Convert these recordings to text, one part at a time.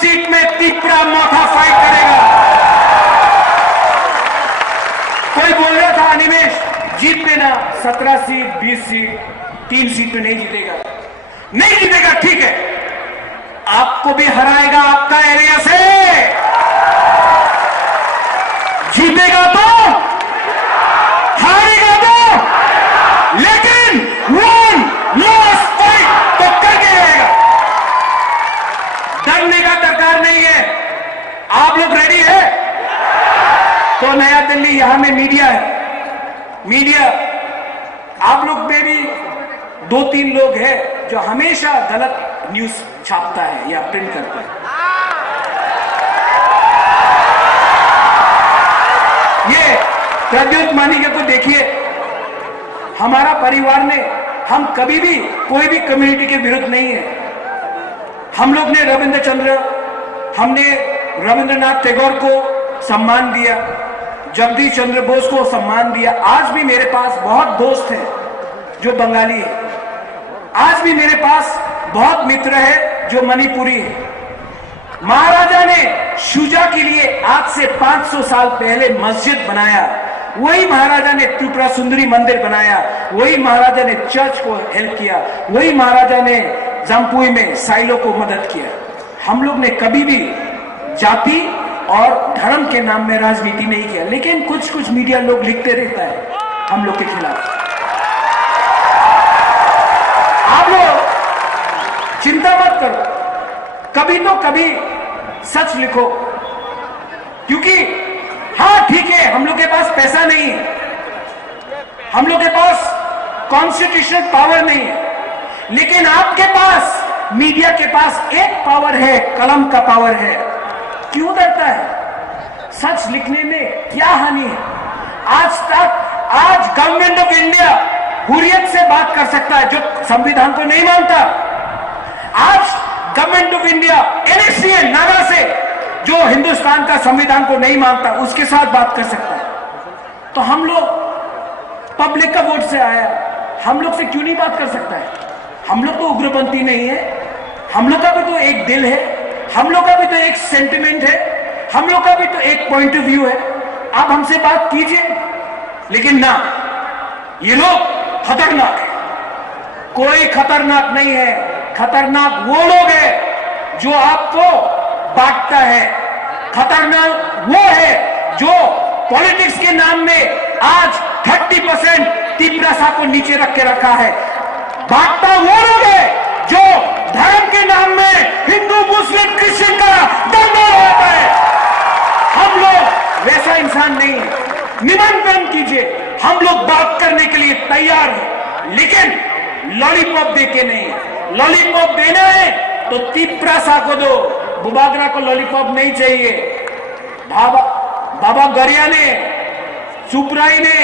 Seat में तीपरा मोथा fight करेगा। कोई बोल रहा था अनिमेश जीत लेना 17 सीट 20 सीट 3 सीट में नहीं जीतेगा, नहीं जीतेगा, ठीक है, आपको भी हराएगा आपका एरिया से, जीतेगा तो हारेगा तो, लेकिन वन लॉस फाइट तो करके रहेगा। डरने का दरकार नहीं है। आप लोग रेडी है? तो नया दिल्ली यहां में मीडिया है, मीडिया आप लोग में भी 2-3 लोग हैं जो हमेशा गलत न्यूज छापता है या प्रिंट करता है। ये प्रद्योत मानिका को देखिए, हमारा परिवार ने, हम कभी भी कोई भी कम्युनिटी के विरुद्ध नहीं है। हम लोग ने हमने रविंद्रनाथ टैगोर को सम्मान दिया, जगदीश चंद्र बोस को सम्मान दिया। आज भी मेरे पास बहुत दोस्त हैं जो बंगाली है, आज भी मेरे पास बहुत मित्र है जो मणिपुरी है। महाराजा ने शुजा के लिए आज से 500 साल पहले मस्जिद बनाया, वही महाराजा ने त्रिपुरा सुंदरी मंदिर बनाया, वही महाराजा ने चर्च को हेल्प किया, वही महाराजा ने जमपुई में साइलो को मदद किया। हम लोग ने कभी भी जाति और धर्म के नाम में राजनीति नहीं किया, लेकिन कुछ कुछ मीडिया लोग लिखते रहता है हम लोग के खिलाफ। आप लोग चिंता मत करो, कभी तो कभी सच लिखो, क्योंकि हाँ ठीक है, हम लोग के पास पैसा नहीं है, हम लोग के पास कॉन्स्टिट्यूशनल पावर नहीं है, लेकिन आपके पास, मीडिया के पास एक पावर है, कलम का पावर है। क्यों डरता है? सच लिखने में क्या हानि है? आज गवर्नमेंट ऑफ इंडिया हुर्रियत से बात कर सकता है जो संविधान को नहीं मानता। आज गवर्नमेंट ऑफ इंडिया एनएससीएन नारा से जो हिंदुस्तान का संविधान को नहीं मानता उसके साथ बात कर सकता है। तो हम लोग पब्लिक का वोट से आया, हम लोग से क्यों नहीं बात कर सकता है? हम लोग तो उग्रपंथी नहीं है, हम लोग का भी तो एक दिल है, हम लोग का भी तो एक सेंटिमेंट है, हम लोग का भी तो एक पॉइंट ऑफ व्यू है। आप हमसे बात कीजिए, लेकिन ना, ये लोग खतरनाक है। कोई खतरनाक नहीं है, खतरनाक वो लोग हैं जो आपको बांटता है, खतरनाक वो है जो पॉलिटिक्स के नाम में आज 30% तीव्रता को नीचे रख के रखा है। बांटता वो लोग है जो धर्म के नाम में हिंदू मुस्लिम क्रिश्चियन का दंगा होता है। हम लोग वैसा इंसान नहीं है। निमंत्रण कीजिए, हम लोग बात करने के लिए तैयार हैं, लेकिन लॉलीपॉप देके नहीं। लॉलीपॉप देना है तो तीव्रता को दो, बुबागरा को लॉलीपॉप नहीं चाहिए। बाबा गरिया ने, सुपराई ने,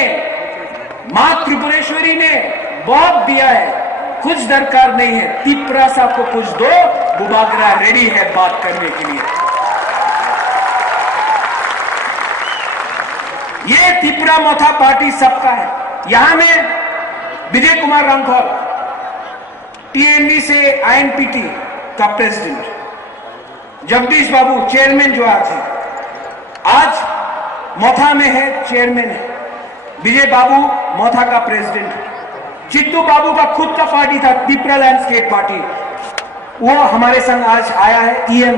मां त्रिपुरेश्वरी ने बहुत दिया है, कुछ दरकार नहीं है। तीव्रता को कुछ दो, बुबागरा रेडी है बात करने के लिए। ये त्रिपुरा मोथा पार्टी सबका है। यहां में विजय कुमार रामखोल टीएनवी से आईएनपीटी का प्रेसिडेंट, जगदीश बाबू चेयरमैन जो आज मोथा में है, चेयरमैन है। विजय बाबू मोथा का प्रेसिडेंट है। चित्तू बाबू का खुद का पार्टी था, त्रिपुरा लैंडस्केप पार्टी, वो हमारे संग आज आया है, ईएम।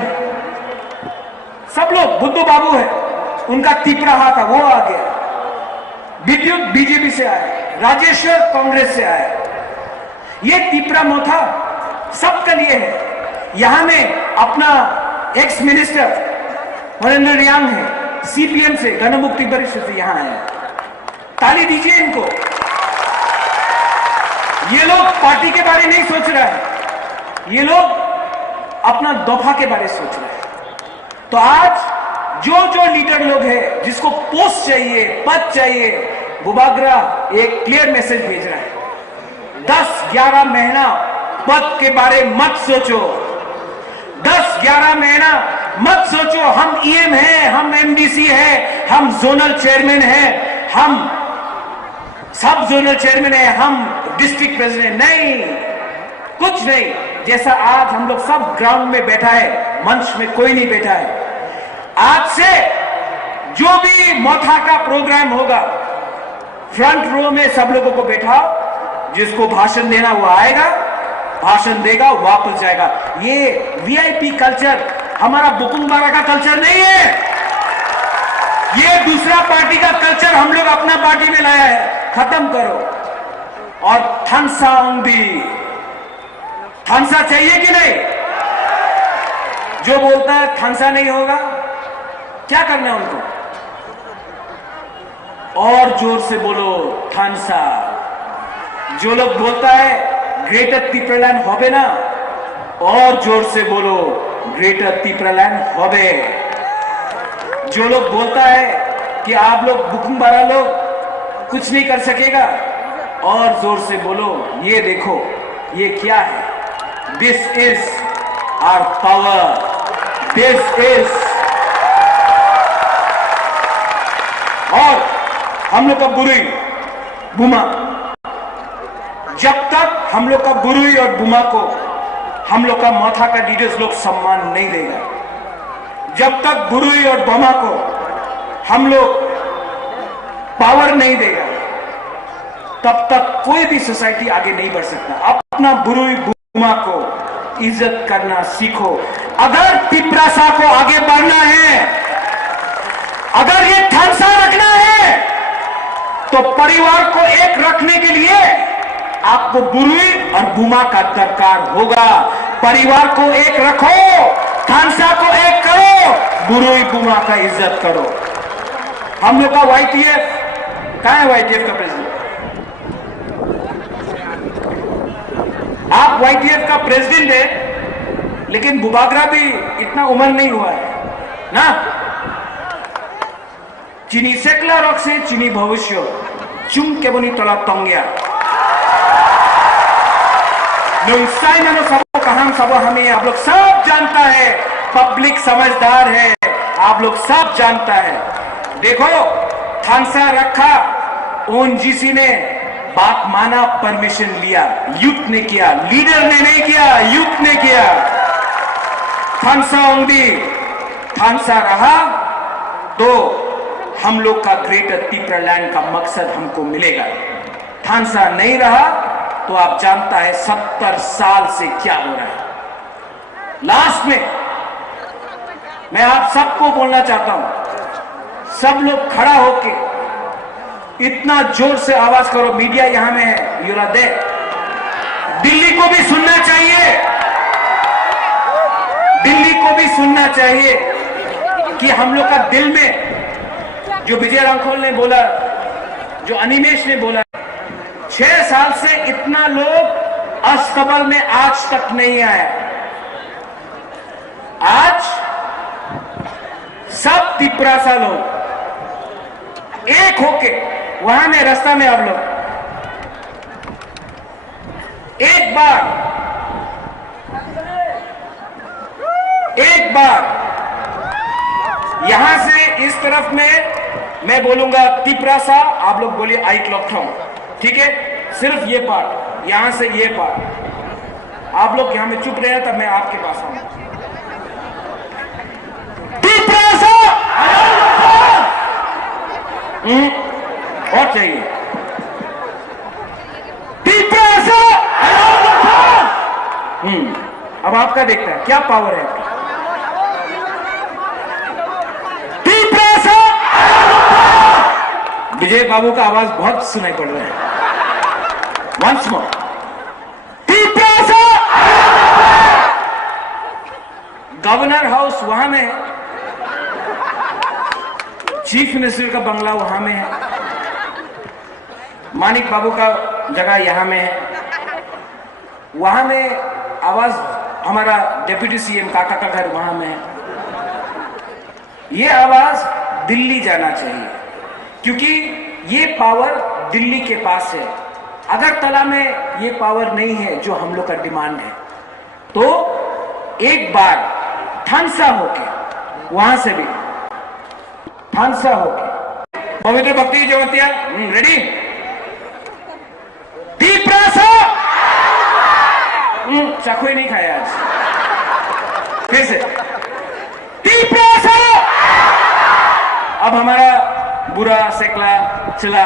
सब लोग, बुद्धू बाबू है, उनका त्रिपुरा हाथ था, वो आ गया। विद्युत बीजेपी से आया, राजेश्वर कांग्रेस से आया। ये त्रिपुरा मोथा सबके लिए है। यहां में अपना एक्स मिनिस्टर वरेंद्र रियांग है, सीपीएम से, गणमुक्ति परिषद से यहां आया। ताली दीजिए इनको। ये लोग पार्टी के बारे नहीं सोच रहा है, ये लोग अपना दफा के बारे सोच रहे हैं। तो आज जो लीडर लोग हैं, जिसको पोस्ट चाहिए, पद चाहिए, बुबागरा एक क्लियर मैसेज भेज रहा है। 10-11 महीना पद के बारे मत सोचो, 10-11 महीना मत सोचो हम ईएम हैं, हम एमडीसी हैं, हम जोनल चेयरमैन हैं, हम सब जोनल चेयरमैन है, हम डिस्ट्रिक्ट प्रेसिडेंट, नहीं, कुछ नहीं। जैसा आज हम लोग सब ग्राउंड में बैठा है, मंच में कोई नहीं बैठा है। आज से जो भी मोथा का प्रोग्राम होगा, फ्रंट रो में सब लोगों को बैठाओ, जिसको भाषण देना वो आएगा, भाषण देगा, वापस जाएगा। ये वीआईपी कल्चर हमारा बुकुंबारा का कल्चर नहीं है, ये दूसरा पार्टी का कल्चर हम लोग अपना पार्टी में लाया है, खत्म करो। और थांसा ओंगदी, थांसा चाहिए कि नहीं? जो बोलता है थांसा नहीं होगा, क्या करना है उनको? और जोर से बोलो थांसा। जो लोग बोलता है ग्रेटर तिप्रालैंड होबे ना, और जोर से बोलो ग्रेटर तिप्रालैंड होबे। जो लोग बोलता है कि आप लोग बुकुंबारा लोग कुछ नहीं कर सकेगा, और जोर से बोलो ये देखो ये क्या है, this is our power, this is. और हम लोग का बुरुई बुमा, जब तक हम लोग का बुरुई और बुमा को हम लोग का मोथा का लीडर्स लोग सम्मान नहीं देगा, जब तक बुरुई और बुमा को हम लोग पावर नहीं देगा, तब तक कोई भी सोसाइटी आगे नहीं बढ़ सकता। अपना बुरुई बुमा को इज्जत करना सीखो। अगर तिप्रासा को आगे बढ़ना है, अगर ये थांसा रखना है, तो परिवार को एक रखने के लिए आपको बुरुई और बुमा का दरकार होगा। परिवार को एक रखो, थांसा को एक करो, बुरुई बुमा का इज्जत करो। हम लोग का वाईटीएफ कहां है? वाईटीएफ का प्रेसिडेंट, आप वाईटीएफ का प्रेसिडेंट है, लेकिन बुबागरा भी इतना उम्र नहीं हुआ है ना। चीनी सेकला रख से चीनी भविष्य चुम के बनी तला तंगिया सब कहां सब हमें आप लोग सब जानता है, पब्लिक समझदार है, आप लोग सब जानता है। देखो थांसा रखा, ओएनजीसी ने बात माना, परमिशन लिया, यूथ ने किया, लीडर ने नहीं किया, यूथ ने किया। थांसा ओंगदी, थांसा रहा तो हम लोग का ग्रेटर तिप्रालैंड का मकसद हमको मिलेगा। थांसा नहीं रहा तो आप जानता है 70 साल से क्या हो रहा है। लास्ट में मैं आप सबको बोलना चाहता हूं, सब लोग खड़ा होके इतना जोर से आवाज करो, मीडिया यहां में है, यूरा दे, दिल्ली को भी सुनना चाहिए, दिल्ली को भी सुनना चाहिए कि हम लोग का दिल में जो विजय रांखोल ने बोला, जो अनिमेश ने बोला, 6 साल से इतना लोग अस्तबल में आज तक नहीं आया। आज सब तिप्रासा लोग एक होके वहां में रास्ता में आप लोग एक बार यहां से इस तरफ में मैं बोलूंगा तिप्रासा, आप लोग बोलिए आई क्लॉक ठाऊ, ठीक है? सिर्फ ये पार्ट, यहां से ये पार्ट, आप लोग यहां में चुप रहे तब मैं आपके पास आऊंगा। तिप्रासा और चाहिए तिप्रासा। अब आपका देखता है क्या पावर है आपका। तिप्रासा, विजय बाबू का आवाज बहुत सुनाई पड़ रहा है। Once more, Tiprasa. Governor house वहां में है, चीफ मिनिस्टर का बंगला वहां में है, मानिक बाबू का जगह यहां में है, वहां में आवाज हमारा डिप्टी सीएम काका का घर वहां में है। ये आवाज दिल्ली जाना चाहिए, क्योंकि ये पावर दिल्ली के पास है। अगरतला में ये पावर नहीं है जो हम लोग का डिमांड है। तो एक बार थांसा होके, वहां से भी थांसा होके, पवित्र भक्ति जवंतिया रेडी, तिप्रासा। चाकू ही नहीं खाया आज, फिर से बुरा सेकला चला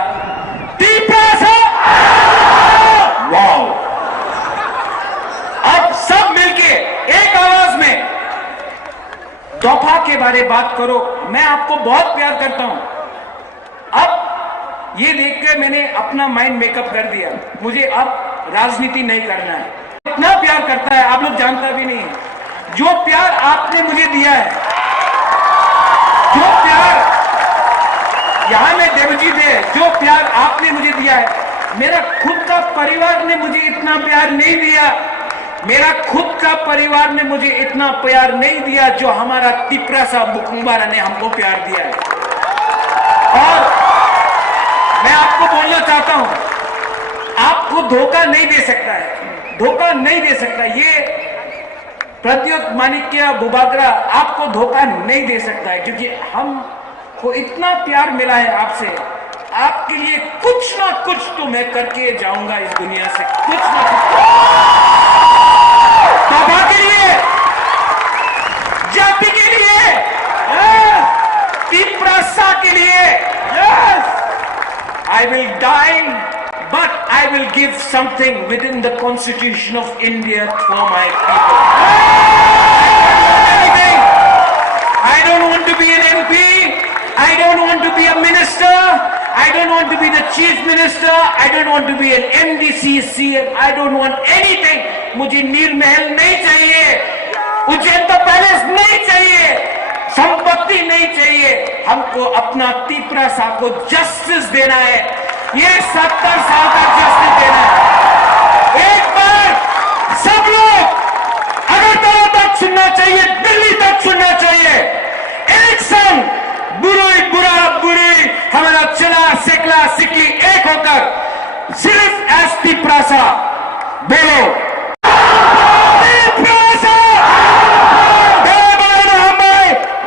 तीप्रासा वाओ। अब सब मिलके एक आवाज में तोहफा के बारे बात करो। मैं आपको बहुत प्यार करता हूं। अब ये देखकर मैंने अपना माइंड मेकअप कर दिया, मुझे अब राजनीति नहीं करना है। इतना प्यार करता है आप लोग जानता भी नहीं है। जो प्यार आपने मुझे दिया है, जो प्यार यहां में देवजीत है, जो प्यार आपने मुझे दिया है, मेरा खुद का परिवार ने मुझे इतना प्यार नहीं दिया। मेरा खुद का परिवार ने मुझे इतना प्यार नहीं दिया जो हमारा तिप्रासा मुकुम्बारा ने हमको प्यार दिया है। और मैं आपको बोलना चाहता हूं, आपको धोखा नहीं दे सकता है, धोखा नहीं दे सकता। ये प्रद्योत माणिक्य बुबागरा आपको धोखा नहीं दे सकता है, क्योंकि हमको इतना प्यार मिला है आपसे। आपके लिए कुछ ना कुछ तो मैं करके जाऊंगा इस दुनिया से, कुछ ना कुछ। तोहफा के लिए, जाति के लिए, तिप्रासा के लिए, I will die, but I will give something within the Constitution of India for my people. I don't want to be an MP. I don't want to be a minister. I don't want to be the chief minister. I don't want to be an MDC, CM. I don't want anything. मुझे नील महल नहीं चाहिए, Ujjain palace नहीं चाहिए, संपत्ति नहीं चाहिए। हमको अपना तिप्रासा को जस्टिस देना है। ये 70 साल का जस्टिस देना है। एक बार सब लोग अगरतला तक सुनना चाहिए, दिल्ली तक सुनना चाहिए। एक संग बुरी बुरा बुरी हमारा चला सेकला सिकली एक होकर सिर्फ एस तिप्रासा बोलो। तिप्रासा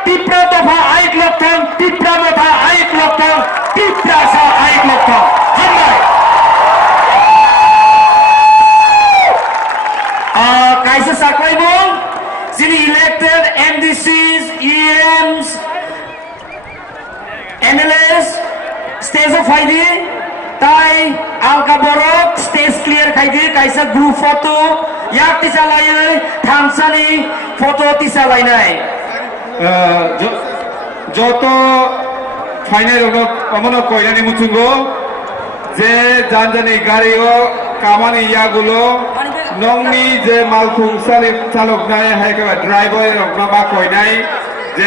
तिप्रा तोफा आइक लोकथां, तिप्रा मोथा आइक लोकथां, तिप्रासा आइक लोकथां। Kaisa saklaibong sini elected MDCs, EMs, MLAs stage of haidi tai alka borok stage clear haidi kaisa group photo yak tisalai thamsani photo tisalai nai joto final omano koilani mutungo je janjani gari o kamani yagulo nongni je malkhung salok nai hai ka driver rok na ba koinai je